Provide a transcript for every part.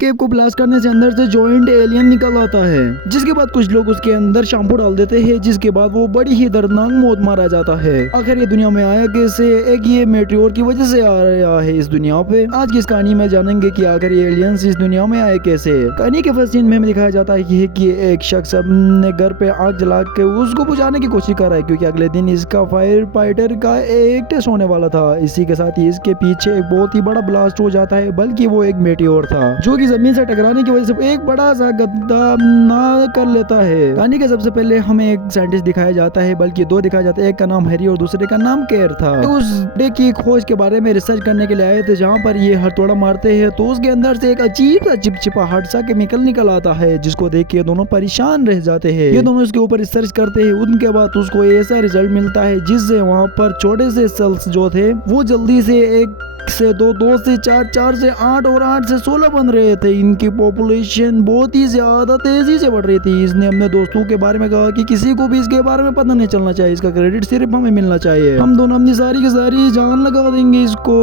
केव को ब्लास्ट करने से अंदर से जॉइंट एलियन निकल आता है, जिसके बाद कुछ लोग उसके अंदर शैम्पू डाल देते हैं, जिसके बाद वो बड़ी ही दर्दनाक मौत मारा जाता है। आखिर ये दुनिया में आया कैसे? एक ये मेटेओर की वजह से आ रहा है इस दुनिया पे। आज की इस कहानी में जानेंगे कि आखिर ये एलियंस इस दुनिया में आए कैसे। कहानी के फर्स्ट सीन में हमें दिखाया जाता है कि एक शख्स अपने घर पे आग जला के उसको बुझाने की कोशिश कर रहा है, क्योंकि अगले दिन इसका फायर फाइटर का एक टेस्ट होने वाला था। इसी के साथ ही इसके पीछे एक बहुत ही बड़ा ब्लास्ट हो जाता है, बल्कि वो एक मेटेओर था जो कि जमीन से टकराने की वजह से एक बड़ा सा गड्ढा ना कर लेता है। कहानी के सबसे पहले हमें एक साइंटिस्ट दिखाया जाता है, बल्कि दो दिखाया जाता है। एक का नाम हैरी और दूसरे का नाम केयर था। तो उस डे की खोज के बारे में रिसर्च करने के लिए आए थे, जहाँ पर ये हथौड़ा मारते हैं तो उसके अंदर से एक अजीब सा चिपचिपाहट सा केमिकल निकल आता है, जिसको देख के दोनों परेशान रह जाते हैं। ये दोनों इसके ऊपर रिसर्च करते हैं। उनके बाद उसको ऐसा रिजल्ट मिलता है जिससे वहाँ पर छोटे से सेल्स जो थे वो जल्दी से एक से दो से चार से 8 और 8 से 16 बन रहे थे। इनकी पॉपुलेशन बहुत ही ज्यादा तेजी से बढ़ रही थी। इसने अपने दोस्तों के बारे में कहा कि किसी को भी इसके बारे में पता नहीं चलना चाहिए, इसका क्रेडिट सिर्फ हमें मिलना चाहिए। हम दोनों अपनी सारी की सारी जान लगा देंगे इसको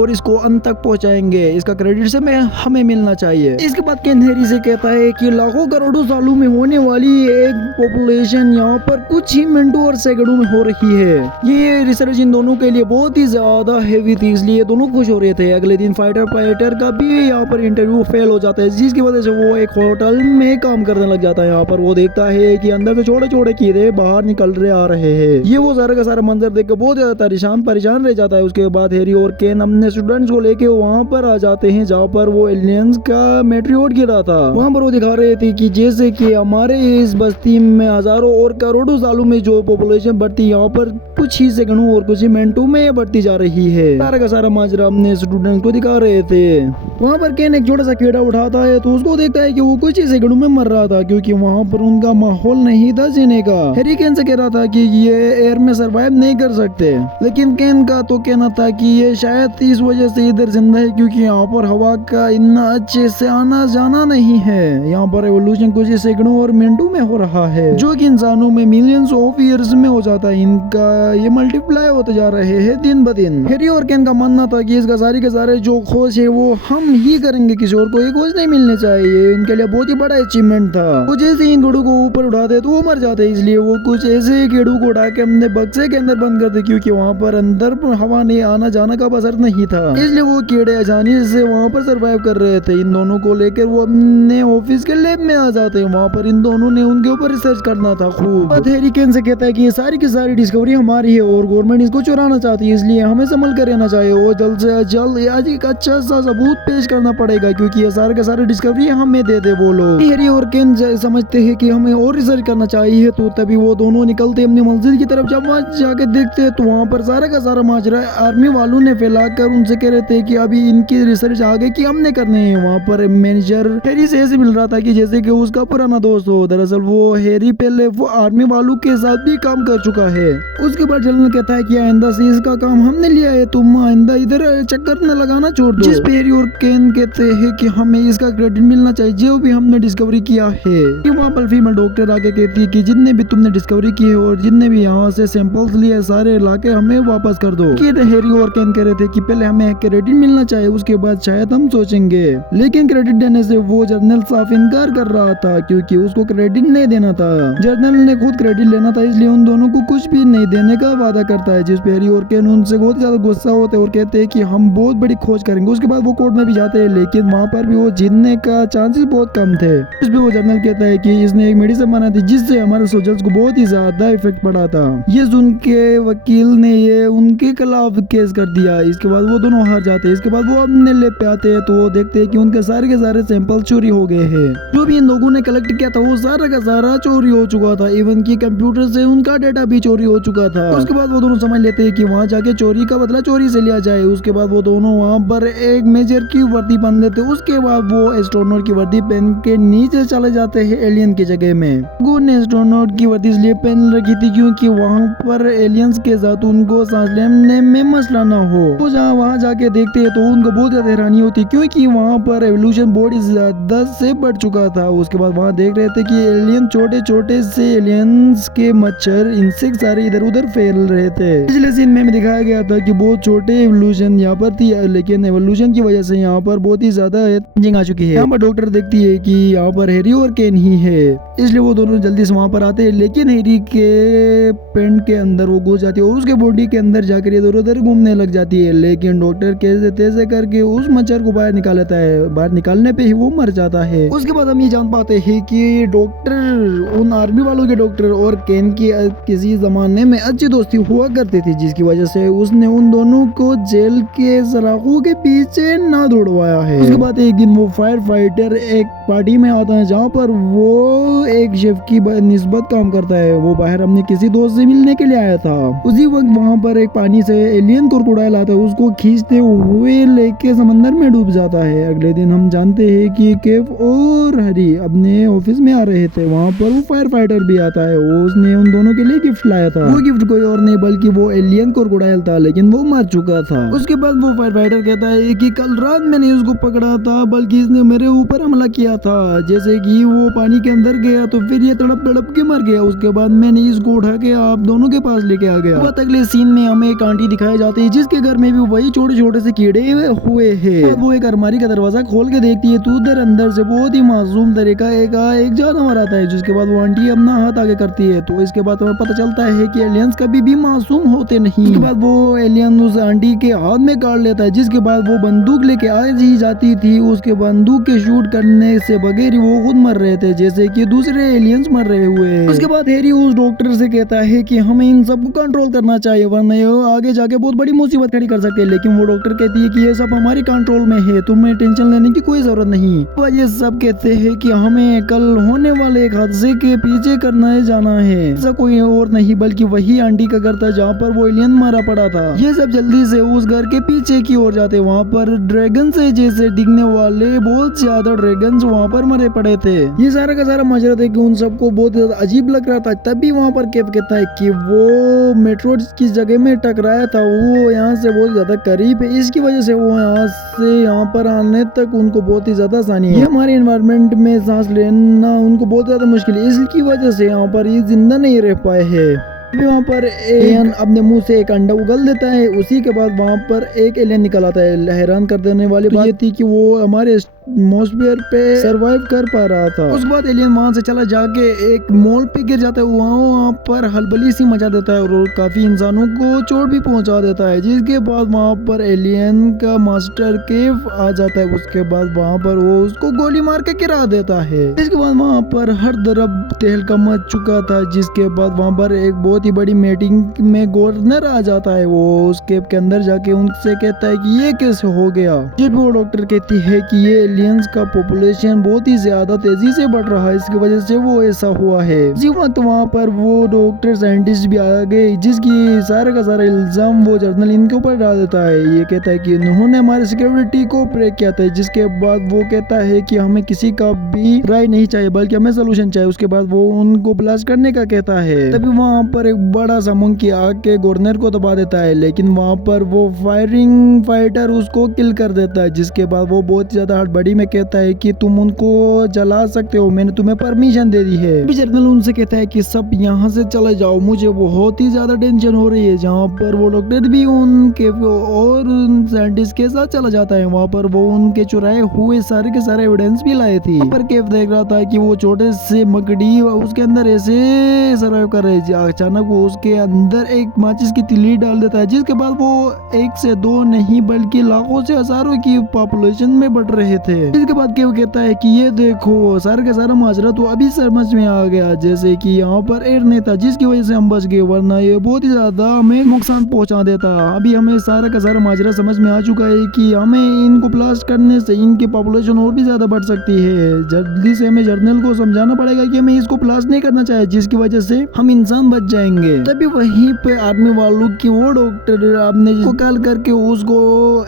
और इसको अंत तक पहुंचाएंगे। इसका क्रेडिट से हमें मिलना चाहिए। इसके बाद केन हैरी से कहता है कि लाखों करोड़ों सालों में होने वाली एक पॉपुलेशन यहाँ पर कुछ ही मिनटों और सेकंडों में हो रही है। ये रिसर्च इन दोनों के लिए बहुत ही ज्यादा हेवी थी, इसलिए दोनों खुश हो रहे थे। अगले दिन फाइटर का भी यहाँ पर इंटरव्यू फेल हो जाता है, जिसकी वजह से वो एक होटल में काम करने लग जाता है। यहाँ पर वो देखता है कि अंदर से छोटे छोटे कीड़े बाहर निकल रहे आ रहे हैं। ये वो सारा का सारा मंजर देख कर बहुत ज्यादा परेशान रह जाता है। उसके बाद हैरी और केन अपने स्टूडेंट्स को लेके वहाँ पर आ जाते हैं, जहाँ पर वो एलियंस का मेटेओर गिरा था। वहाँ पर वो दिखा रहे थे कि जैसे कि हमारे इस बस्ती में हजारों और करोड़ों सालों में जो पॉपुलेशन बढ़ती, यहाँ पर कुछ ही सेकंडों और कुछ ही मिनटों में बढ़ती जा रही है। सारा का सारा माजरा अपने स्टूडेंट को दिखा रहे थे। वहाँ पर केन एक छोटा सा कीड़ा उठाता है तो उसको देखता है कि वो कुछ ही सेकंडों में मर रहा था, क्योंकि वहाँ पर उनका माहौल नहीं था जीने का। हैरी केन से कह रहा था कि ये एयर में सरवाइव नहीं कर सकते, लेकिन केन का तो कहना था कि ये शायद इस वजह से इधर जिंदा है क्योंकि यहाँ पर हवा का इतना अच्छे से आना जाना नहीं है। यहाँ पर एवोल्यूशन कुछ ही सेकंडों और मिनटों में हो रहा है, जो कि इंसानों में मिलियंस ऑफ ईयर्स में हो जाता है। इनका ये मल्टीप्लाई होते जा रहे हैं दिन ब दिन। हैरी और केन का मानना था कि इसका सारी के सारे जो खोज है वो हम ही करेंगे, किसी और को ये खोज नहीं मिलने चाहिए। इनके लिए बहुत ही बड़ा अचीवमेंट था। वो जैसे इन कीड़ों को ऊपर उठाते तो वो मर जाते, इसलिए वो कुछ ऐसे कीड़ों को उठा के अपने बक्से के अंदर बंद करते, क्योंकि वहाँ पर अंदर हवा नहीं आना जाना का बसर नहीं था। इसलिए वो कीड़े आसानी से वहाँ पर सर्वाइव कर रहे थे। इन दोनों को लेकर वो अपने ऑफिस के लैब में आ जाते हैं। वहाँ पर इन दोनों ने उनके ऊपर रिसर्च करना था खूब। हैरी केन से कहता है कि ये सारी की सारी डिस्कवरी हमारी है और गवर्नमेंट इसको चुराना चाहती है, इसलिए हमें संभल कर रहना चाहिए। वो जल्द से जल्द आज एक अच्छा सा सबूत पेश करना पड़ेगा, क्योंकि ये सारे के सारे डिस्कवरी हमें दे दे वो लोग। हैरी और केन समझते हैं कि हमें और रिसर्च करना चाहिए, तो तभी वो दोनों निकलते अपनी मंजिल की तरफ। जब वहाँ जाके देखते तो वहाँ पर सारा का सारा माजरा आर्मी वालों ने फैलाकर उनसे कह रहे थे कि अभी इनकी रिसर्च आगे की हमने करने हैं। वहाँ पर मैनेजर हैरी से ऐसे मिल रहा था कि जैसे कि उसका पुराना दोस्त हो। दरअसल वो हैरी पहले वो आर्मी वालों के साथ भी काम कर चुका है। उसके बाद जनरल कहता है कि आइंदा से इसका काम हमने लिया है, तुम आइंदा इधर चक्कर न लगाना छोड़ दो। जिस पे हैरी और केन कहते हैं कि हमें इसका क्रेडिट मिलना चाहिए जो भी हमने डिस्कवरी किया है। कि वहाँ पर फीमेल डॉक्टर आके कहती है कि जितने भी तुमने डिस्कवरी की है और जितने भी यहाँ से सैंपल्स लिए सारे लाके हमें वापस कर दो। कि हैरी और केन कह रहे थे कि पहले हमें क्रेडिट मिलना चाहिए, उसके बाद शायद हम सोचेंगे। लेकिन क्रेडिट देने से वो जर्नल साफ इनकार कर रहा था, क्योंकि उसको क्रेडिट नहीं देना था। जर्नल ने खुद क्रेडिट लेना था, इसलिए उन दोनों को कुछ भी नहीं देने का वादा करता है। जिस पे हैरी और केन उनसे बहुत ज्यादा गुस्सा होते हैं और कहते हैं कि हम बहुत बड़ी खोज करेंगे। उसके बाद वो कोर्ट में भी जाते हैं, लेकिन वहाँ पर भी वो जीतने का चांसेस बहुत कम थे। उस पे वो जर्नल कहता है कि इसने एक मेडिसिन बनाई थी जिससे हमारे सोल्जर्स को बहुत ही ज्यादा इफेक्ट पड़ा था। ये सुन के वकील ने ये उनके खिलाफ केस कर दिया। इसके बाद वो दोनों हार जाते हैं। इसके बाद वो अपने लैब पे आते हैं तो वो देखते हैं कि उनके सारे के सारे सैंपल चोरी हो गए हैं। जो भी इन लोगों ने कलेक्ट किया था वो सारा का सारा चोरी हो चुका था। इवन की कंप्यूटर से उनका डेटा भी चोरी हो चुका था। उसके बाद वो दोनों समझ लेते हैं कि वहाँ जाके चोरी का बदला चोरी से लिया जाए। उसके बाद वो दोनों वहाँ पर एक मेजर की वर्दी पहन लेते। उसके बाद वो एस्ट्रोनॉट की वर्दी पहन के नीचे चले जाते हैं एलियन की जगह में। लोगों ने एस्ट्रोनॉट की वर्दी इसलिए पहन रखी थी क्योंकि वहाँ पर एलियंस के साथ उनको सांस लेने में मसला ना हो। वो जहाँ वहाँ जाके देखते हैं तो उनको बहुत ज्यादा हैरानी होती, क्योंकि वहाँ पर एवोल्यूशन बहुत ज्यादा से बढ़ चुका था। उसके बाद वहाँ देख रहे थे कि एलियन छोटे छोटे से एलियंस के मच्छर इंसेक्ट सारे इधर उधर फैल रहे थे। पिछले सीन में दिखाया गया था कि बहुत छोटे एवोल्यूशन यहाँ पर थी, लेकिन एवोल्यूशन की वजह से यहाँ पर बहुत ही ज्यादा चेंजिंग आ चुकी है। यहाँ पर डॉक्टर देखती है कि यहाँ पर हैरी और केन ही है, इसलिए वो दोनों जल्दी से वहाँ पर आते हैं। लेकिन हैरी के पेंट के अंदर वो घुस जाती है और उसके बॉडी के अंदर जाकर इधर उधर घूमने लग जाती है। लेकिन डॉक्टर कैसे तैसे करके उस मच्छर को बाहर निकाल लेता है। बाहर निकालने पे ही वो मर जाता है। उसके बाद हम ये जान पाते हैं कि डॉक्टर उन आर्मी वालों के डॉक्टर और केन की किसी जमाने में अच्छी दोस्ती हुआ करती थी, जिसकी वजह से उसने उन दोनों को जेल के सलाखों के पीछे ना दौड़वाया है। उसके बाद एक दिन वो फायर फाइटर एक पार्टी में आता है जहाँ पर वो एक शेफ की निस्बत काम करता है। वो बाहर अपने किसी दोस्त से मिलने के लिए आया था। उसी वक्त वहाँ पर एक पानी से एलियन क्रोकोडाइल आता है, उसको खींचते हुए लेके समंदर में डूब जाता है। अगले दिन हम जानते हैं कि केव और हरी अपने ऑफिस में आ रहे थे। वहाँ पर वो फायर फाइटर भी आता है। उसने उन दोनों के लिए गिफ्ट लाया था। वो गिफ्ट कोई और नहीं बल्कि वो एलियन क्रोकोडाइल था, लेकिन वो मर चुका था। उसके बाद वो फायर फाइटर कहता है कि कल रात मैंने इसको पकड़ा था, बल्कि इसने मेरे ऊपर हमला किया था। जैसे कि वो पानी के अंदर गया तो फिर ये तड़प तड़प के मर गया। उसके बाद मैंने इसको उठा के आप दोनों के पास लेके आ गया। बहुत अगले सीन में हमें एक आंटी दिखाई जाती है जिसके घर में भी वही छोटे छोटे से कीड़े हुए हैं। वो एक अलमारी का दरवाजा खोल के देखती है तो उधर अंदर से बहुत ही मासूम तरीका एक जानवर आता है। जिसके बाद वो आंटी अपना हाथ आगे करती है तो इसके बाद हमें पता चलता है कि एलियंस कभी भी मासूम होते नहीं। उसके बाद वो एलियन उस आंटी के हाथ में काट लेता है, जिसके बाद वो बंदूक लेके आ ही जाती थी। उसके बंदूक के शूट करने से बगैर वो खुद मर रहे थे, जैसे कि दूसरे एलियंस मर रहे हुए। उसके बाद हैरी उस डॉक्टर से कहता है कि हमें इन सबको कंट्रोल करना चाहिए, वरना ये आगे जाके बहुत बड़ी मुसीबत खड़ी कर सकते हैं। लेकिन वो डॉक्टर कहती है कि ये सब हमारी कंट्रोल में है, तुम्हें टेंशन लेने की कोई जरूरत नहीं। वो ये सब कहते हैं कि हमें कल होने वाले एक हादसे के पीछे करना जाना है। ऐसा कोई और नहीं बल्कि वही आंटी का घर था जहाँ पर वो एलियन मारा पड़ा था। ये सब जल्दी से उस घर के पीछे की ओर जाते। वहाँ पर ड्रैगन से जैसे दिखने वाले बहुत ज्यादा ड्रैगन वहाँ पर मरे पड़े थे। ये सारा का सारा माजरा था कि उन सबको बहुत ज्यादा अजीब लग रहा था। तभी वहाँ पर केव कहता है कि वो मेट्रो किस जगह में टकराया था वो यहाँ से बहुत ज्यादा करीब है, इसकी वजह से वो यहाँ से यहाँ पर आने तक उनको बहुत ही ज्यादा आसानी है। हमारे एनवायरनमेंट में सांस लेना उनको बहुत ज्यादा मुश्किल है, इसकी वजह से यहाँ पर ये जिंदा नहीं रह पाए हैं। अभी वहाँ पर एलियन अपने मुंह से एक अंडा उगल देता है। उसी के बाद वहाँ पर एक एलियन निकल आता है। हैरान कर देने वाली बात ये थी कि वो हमारे एटमॉस्फेयर पे सरवाइव कर पा रहा था। उसके बाद एलियन वहाँ से चला जाके एक मॉल पे गिर जाता है। वहाँ पर हलबली सी मचा देता है और काफी इंसानों को चोट भी पहुंचा देता है। जिसके बाद वहाँ पर एलियन का मास्टर केव आ जाता है। उसके बाद वहाँ पर वो उसको गोली मार के गिरा देता है। इसके बाद वहाँ पर हर तरफ तहलका मच चुका था। जिसके बाद वहाँ पर एक बहुत ही बड़ी मीटिंग में गवर्नर आ जाता है। वो उस केव के अंदर जाके उनसे कहता है कि ये कैसे हो गया। जब वो डॉक्टर कहती है कि ये एलियंस का पॉपुलेशन बहुत ही ज्यादा तेजी से बढ़ रहा है, इसकी वजह से वो ऐसा हुआ है। इसी वक्त वहाँ पर वो डॉक्टर साइंटिस्ट भी आ गए, जिसकी सारा का सारा इल्जाम वो जर्नल इनके ऊपर डाल देता है। ये कहता है कि उन्होंने हमारे सिक्योरिटी को ब्रेक किया था। जिसके बाद वो कहता है कि हमें किसी का भी राय नहीं चाहिए बल्कि हमें सोल्यूशन चाहिए। उसके बाद वो उनको ब्लास्ट करने का कहता है। तभी वहाँ पर एक बड़ा सा मंकी आके गवर्नर को दबा देता है, लेकिन वहाँ पर वो फायरिंग फाइटर उसको किल कर देता है। जिसके बाद वो बहुत ज्यादा हड़बड़ी में कहता है कि तुम उनको जला सकते हो, मैंने तुम्हें परमिशन दे दी है। अभी जनरल उनसे कहता है कि सब यहाँ से चले जाओ, मुझे बहुत ही ज्यादा टेंशन हो रही है। जहाँ पर वो डॉक्टर भी उनके और उन साइंटिस्ट के साथ चला जाता है। वहाँ पर वो उनके चुराए हुए सारे के सारे एविडेंस भी लाए थे। पर केव देख रहा था कि वो छोटे से मकड़ी उसके अंदर ऐसे सर्वाइव कर रहे हैं। अचानक वो उसके अंदर एक माचिस की तिल्ली डाल देता है। जिसके बाद वो एक से दो नहीं बल्कि लाखों से हजारों की पॉपुलेशन में बढ़ रहे थे। इसके बाद केव कहता है कि ये देखो सारा का सारा माजरा तो अभी समझ में आ गया। जैसे कि यहाँ पर एयर नहीं था जिसकी वजह से हम बच गए, वरना ये बहुत ही ज्यादा हमें नुकसान पहुंचा देता। अभी हमें सारा का सारा माजरा समझ में आ चुका है कि हमें इनको ब्लास्ट करने से इनकी पॉपुलेशन और भी ज्यादा बढ़ सकती है। जल्दी से हमें जर्नल को समझाना पड़ेगा कि हमें इसको ब्लास्ट नहीं करना चाहिए, जिसकी वजह से हम इंसान बच जाएंगे। तभी वहीं पे आर्मी वालों की वो डॉक्टर आपने कॉल करके उसको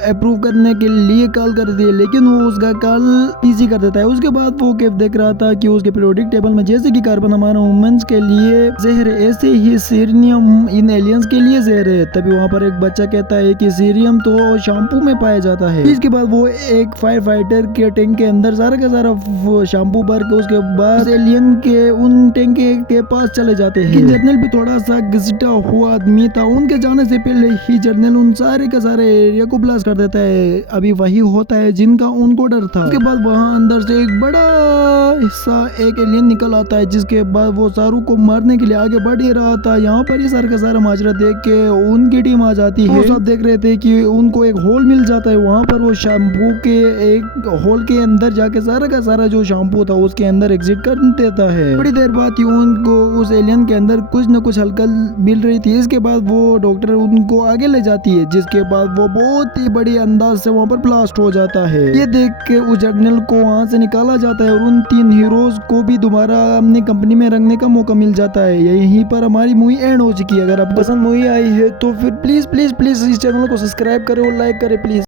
अप्रूव करने के लिए कॉल कर दी, लेकिन वो उसका कॉल इजी कर देता है। उसके बाद वो केव देख रहा था कि उसके पीरियोडिक टेबल में जैसे कि कार्बन हमारे ह्यूमंस के लिए जहर है, ऐसे ही सीरियम इन एलियंस के लिए जहर है। तभी वहाँ पर एक बच्चा कहता है कि सीरियम तो शैम्पू में पाया जाता है। इसके बाद वो एक फायर फाइटर के टैंक के अंदर सारा का सारा शैम्पू भर के उसके बाद एलियन के उन टैंक के पास चले जाते हैं। जर्नल भी थोड़ा सा घिसटा हुआ आदमी था, उनके जाने से पहले ही जर्नल उन सारे का सारे एरिया को ब्लास्ट कर देता है। अभी वही होता है जिनका उनको डर कैरेक्टर था। उसके बाद वहाँ अंदर से एक बड़ा हिस्सा एक एलियन निकल आता है, जिसके बाद वो शाहरुख को मारने के लिए आगे बढ़ ही रहा था। यहाँ पर ये सारा का सारा माजरा देख के उनकी टीम आ जाती है। वो सब देख रहे थे कि उनको एक होल मिल जाता है। वहाँ पर वो शैम्पू के एक होल के अंदर जाके सारा का सारा जो शैम्पू था उसके अंदर एग्जिट कर देता है। बड़ी देर बाद ही उनको उस एलियन के अंदर कुछ न कुछ हलचल मिल रही थी। इसके बाद वो डॉक्टर उनको आगे ले जाती है, जिसके बाद वो बहुत ही बड़ी अंदाज से वहाँ पर ब्लास्ट हो जाता है। ये देख के उस जर्नल को वहाँ से निकाला जाता है और उन 3 हीरोज को भी दोबारा अपनी कंपनी में रखने का मौका मिल जाता है। यहीं पर हमारी मूवी एंड हो चुकी है। अगर आपको पसंद मूवी आई है तो फिर प्लीज प्लीज प्लीज इस चैनल को सब्सक्राइब करें और लाइक करें प्लीज।